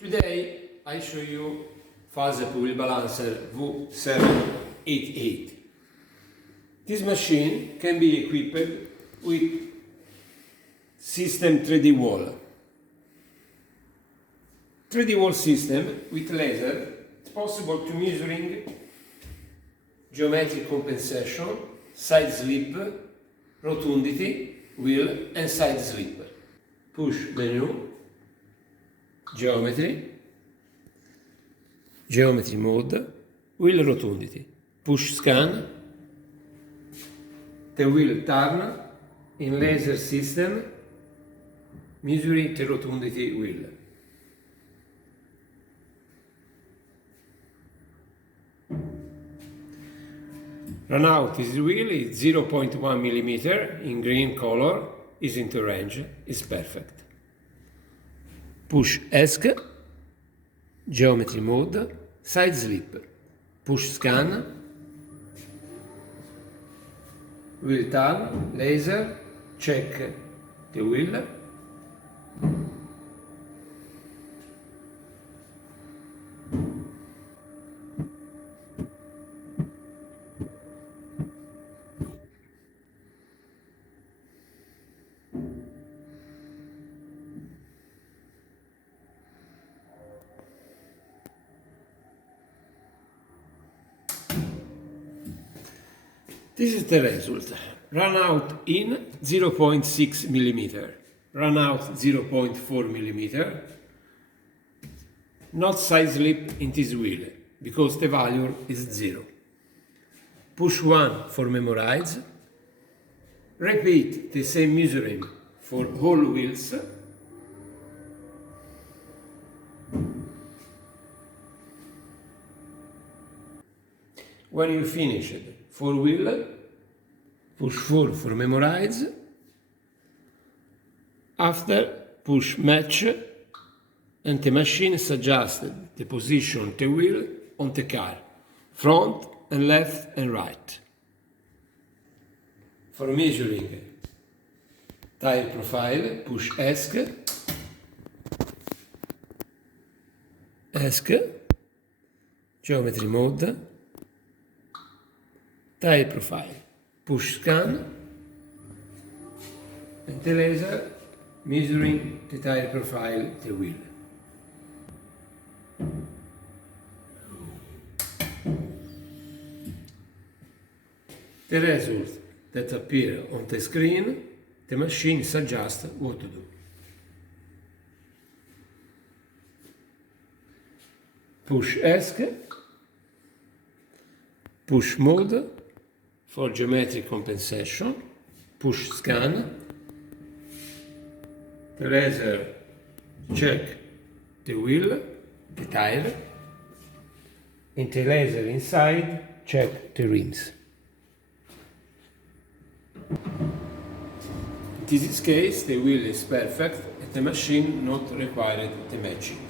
Today I show you FASEP Wheel Balancer V788. This machine can be equipped with system 3D.Wall. 3D.Wall system with laser. It's possible to measuring geometric compensation, side slip, rotundity, wheel and side slip. Push menu, geometry mode, wheel rotundity. Push scan, the wheel turn in laser system, measuring the rotundity wheel. Run out this wheel is 0.1 mm in green color, is into range, is perfect. Push ESC, geometry mode, side slip. Push scan, wheel turn, laser, check the wheel. This is the result. Run out in 0.6 mm, run out 0.4 mm. Not side slip in this wheel, because the value is 0. Push 1 for memorize. Repeat the same measuring for all wheels. When you finish it, 4 wheel, push 4 for memorize. After, push match, and the machine adjusted the position of the wheel on the car, front and left and right. For measuring tire profile, push ESC, geometry mode, tire profile, push scan, and the laser measuring the tire profile of the wheel. The result that appear on the screen, the machine suggests what to do. Push ESC, push mode for geometric compensation, push scan, the laser check the wheel, the tire, and the laser inside check the rims. In this case the wheel is perfect and the machine not required the matching.